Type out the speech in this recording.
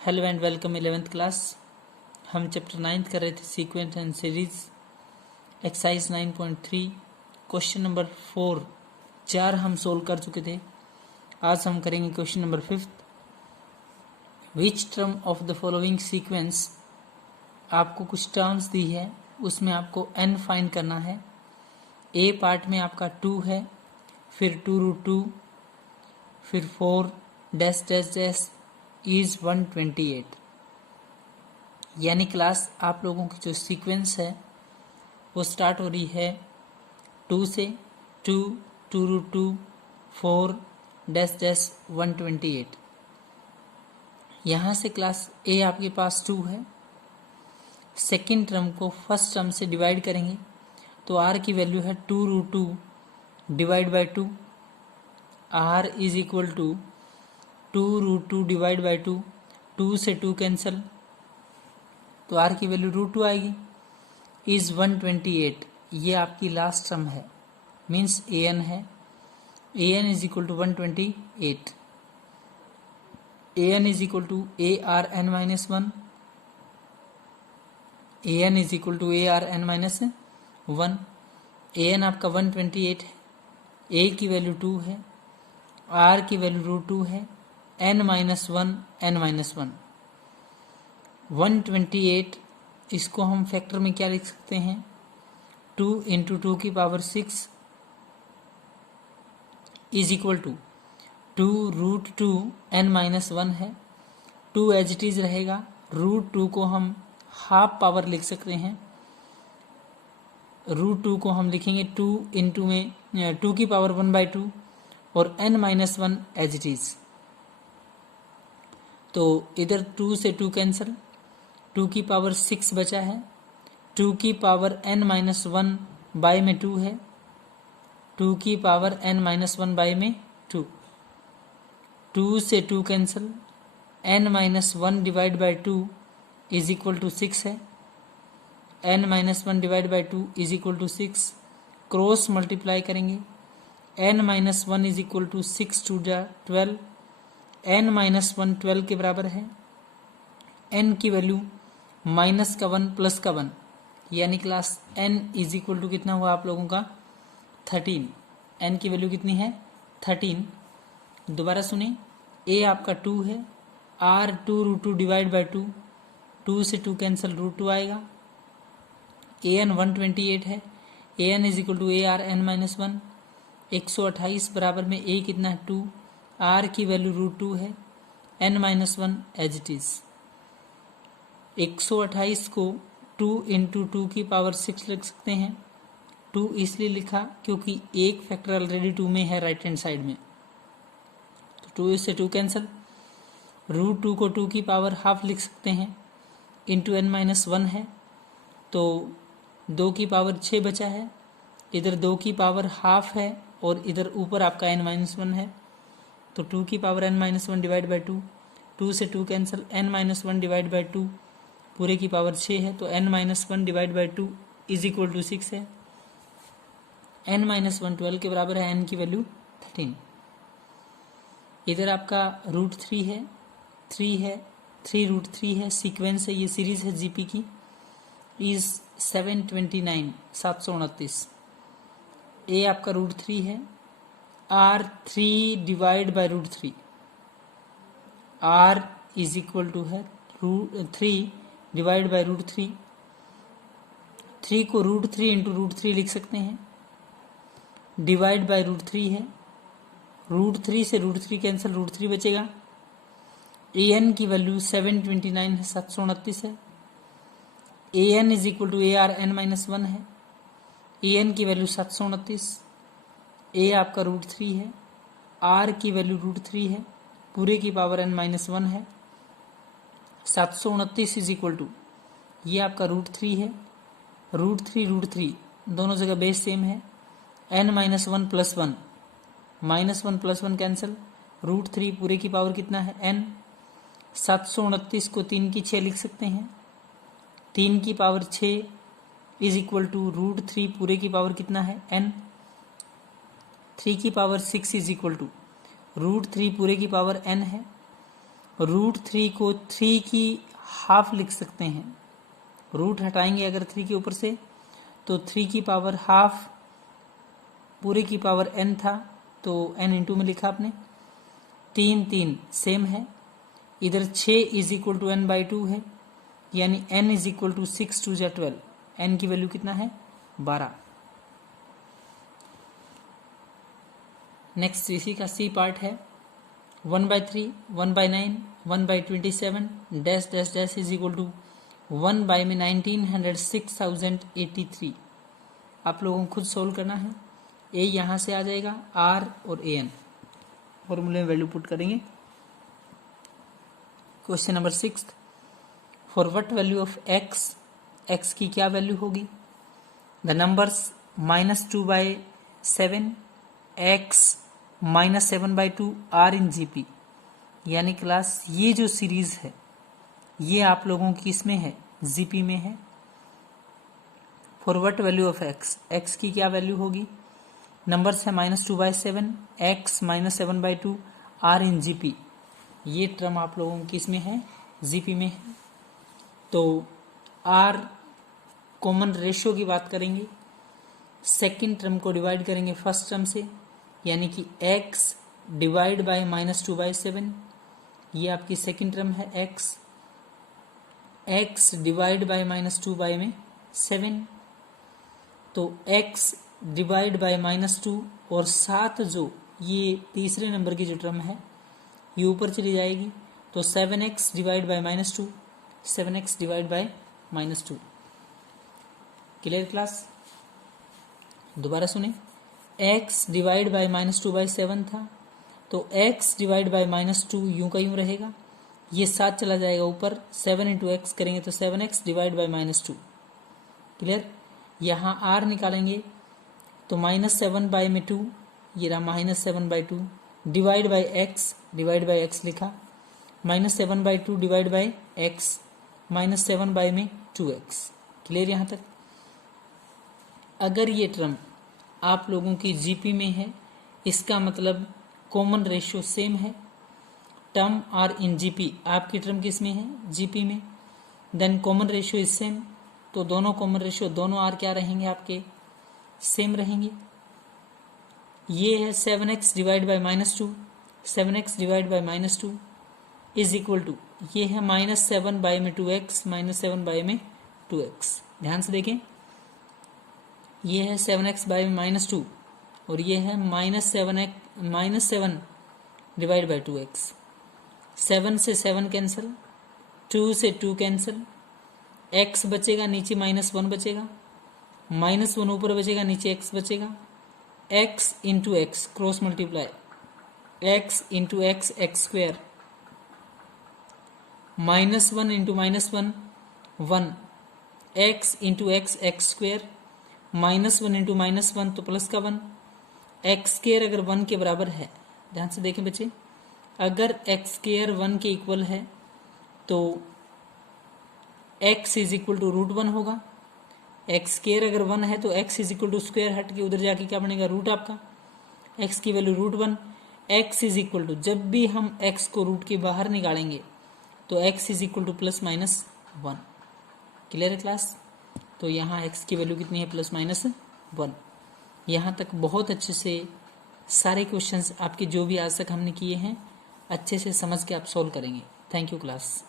Hello and welcome 11th class. हम chapter 9 कर रहे थे sequence and series, exercise 9.3 question number 4 हम सोल्व कर चुके थे। आज हम करेंगे question number 5। Which term of the following sequence, आपको कुछ टर्म्स दी है, उसमें आपको n फाइंड करना है। ए पार्ट में आपका 2 है, फिर 2√2, फिर 4 डैश डैश डैश इज 128। यानी क्लास आप लोगों की जो सीक्वेंस है वो स्टार्ट हो रही है 2 से, 2, 2√2, 4 डैश डैश 128। यहाँ से क्लास ए आपके पास 2 है। सेकेंड टर्म को फर्स्ट टर्म से डिवाइड करेंगे तो आर की वैल्यू है 2√2 divide by 2। R is equal to 2√2 divide by 2, 2 से 2 कैंसिल, तो आर की वैल्यू √2 आएगी, इज 128। ये आपकी लास्ट टर्म है, मीन्स ए एन है। A n is equal to 128। A n is equal to a r n minus 1। A n is equal to a r n minus 1। A n आपका 128 है, ए की value 2 है, are की value √2 है, N minus 1 N minus 1। 128 इसको हम factor में क्या लिख सकते हैं, 2 इंटू 2 की power 6 is equal to 2√2 n minus 1 है। 2 एज इट इज रहेगा, √2 को हम हाफ पावर लिख सकते हैं। √2 को हम लिखेंगे 2 इंटू में 2 की पावर 1/2 और n minus 1 as it is. तो इधर 2 से 2 कैंसिल, 2 की पावर 6 बचा है, 2 की पावर n माइनस 1 बाई में 2 है, 2 की पावर n माइनस 1 बाई में 2, 2 से 2 cancel, n minus 1 divide by 2 is equal to 6 है, n minus 1 divide by 2 is equal to 6। Cross multiply करेंगे, n minus 1 is equal to 6 two 12, n minus 1 12 के बराबर है। n की वैल्यू माइनस का 1 plus का 1, यानी class n is equal to कितना हुआ आप लोगों का 13। n की वैल्यू कितनी है 13। दोबारा सुने, a आपका 2 है, r 2√2 डिवाइड बाई 2, 2 से 2 कैंसिल, √2 आएगा। a n 128 है, a n is equal to a r n minus 1। 128 बराबर में a कितना है 2, r की वैल्यू √2 है, n minus 1 as it is. 128 को 2 इंटू 2 की पावर 6 लिख सकते हैं। 2 इसलिए लिखा क्योंकि एक फैक्टर ऑलरेडी 2 में है राइट हैंड साइड में, तो 2 से 2 कैंसिल। √2 को 2 की पावर हाफ लिख सकते हैं, इंटू n माइनस 1 है, तो 2 की पावर 6 बचा है, इधर 2 की पावर हाफ है और इधर ऊपर आपका n माइनस 1 है, तो 2 की power n minus 1 divide by 2, 2 से 2 cancel, n minus 1 divide by 2 पूरे की पावर 6 है, तो n minus 1 divide by 2 is equal to 6 है। n माइनस 1 12 के बराबर है, n की वैल्यू 13। इधर आपका √3 है, 3 है, 3√3 है, सीक्वेंस है, ये सीरीज है जीपी की, इज 729 729। ए आपका √3 है, r 3 divide by √3, r is equal to है 3 डिवाइड बाई √3। 3 को √3 इंटू √3 लिख सकते हैं, डिवाइड बाई √3 है, √3 से √3 कैंसिल, √3 बचेगा। ए एन की वैल्यू 729 है, 729 है। A n is equal to a r n minus 1 है, ए एन की वैल्यू 729, ए आपका √3 है, आर की वैल्यू √3 है, पूरे की पावर n माइनस 1 है। 729 इज इक्वल टू, ये आपका √3 है, √3 दोनों जगह बेस सेम है, n minus 1 plus 1, minus 1 plus 1 cancel, √3 पूरे की पावर कितना है n। 729 को 3 की 6 लिख सकते हैं, 3 की पावर 6 इज इक्वल टू √3 पूरे की पावर कितना है n। 3 की पावर 6 इज इक्वल टू √3 पूरे की पावर n है, √3 को 3 की हाफ लिख सकते हैं। रूट हटाएंगे अगर 3 के ऊपर से तो 3 की पावर हाफ पूरे की पावर n था, तो n इंटू में लिखा आपने। 3 सेम है, इधर 6 इज इक्वल टू n/2 है, यानी n is equal to 6 2 × 12। n की वैल्यू कितना है? 12। नेक्स्ट इसी का सी पार्ट है। 1/3, 1/9, 1/27 dash dash dash is equal to 1 में 1906,083। आप लोगों को खुद सोल्व करना है। ए यहाँ से आ जाएगा, आर और ए एन फॉर्मूले में वैल्यू पुट करेंगे। Question number 6, for what value of x, x की क्या वैल्यू होगी? The numbers -2/7 x -7/2 are in GP. यानी क्लास ये जो सीरीज है ये आप लोगों की इसमें है, जीपी में है। For what value of x, x की क्या वैल्यू होगी? नंबर्स है -2/7 x -7/2 आर इन जीपी। ये टर्म आप लोगों की इसमें है, जीपी में है। तो आर कॉमन रेशियो की बात करेंगे, सेकेंड टर्म को डिवाइड करेंगे फर्स्ट टर्म से, यानी कि x डिवाइड बाय -2/7, ये आपकी सेकेंड टर्म है। x डिवाइड बाय -2/7, तो x डिवाइड बाय -2 और साथ जो ये तीसरे नंबर की जो टर्म है ये ऊपर चली जाएगी, तो 7x divide by -2, 7x divide by -2। Clear class? दोबारा सुने, x डिवाइड बाय -2/7 था, तो x डिवाइड बाय -2 यूं का यूं रहेगा, ये 7 चला जाएगा ऊपर, 7 इंटू एक्स करेंगे तो 7x डिवाइड बाय -2। क्लियर? यहाँ r निकालेंगे तो -7/2, ये रहा -7/2 divide by x, divide by x लिखा, -7/2 divide by x, -7/2x। Clear यहाँ तक? अगर ये टर्म आप लोगों की जीपी में है, इसका मतलब कॉमन रेशियो सेम है। टर्म आर इन जीपी, आपकी टर्म किस में है? जीपी में। Then common ratio is same, तो दोनों कॉमन रेशियो, दोनों आर क्या रहेंगे आपके? सेम रहेंगे। ये है 7x divide by -2, 7x divide by -2 is equal to, ये है -7/2x, -7/2x। ध्यान से देखें, ये है 7x बाय -2 और ये है -7 डिवाइड बाय 2x। 7 से 7 कैंसिल, 2 से 2 कैंसिल, x बचेगा, नीचे -1 बचेगा, -1 ऊपर बचेगा, नीचे x बचेगा, x into x cross multiply, x into x x square, -1 into -1 1, x into x x square, -1 into -1 तो प्लस का 1, एक्स स्क्वेयर अगर 1 के बराबर है, ध्यान से देखें बच्चे, अगर एक्स स्क्वेयर 1 के इक्वल है तो x इज इक्वल टू √1 होगा। एक्स स्क्वेयर अगर 1 है तो x is equal to square हट के उधर जाके क्या बनेगा? रूट आपका, x की value √1। x is equal to, जब भी हम x को रूट के बाहर निकालेंगे तो x is equal to +-1। Clear है क्लास? तो यहाँ x की वैल्यू कितनी है? +-1। यहाँ तक बहुत अच्छे से सारे क्वेश्चंस आपके जो भी आज तक हमने किए हैं अच्छे से समझ के आप सॉल्व करेंगे। Thank you class.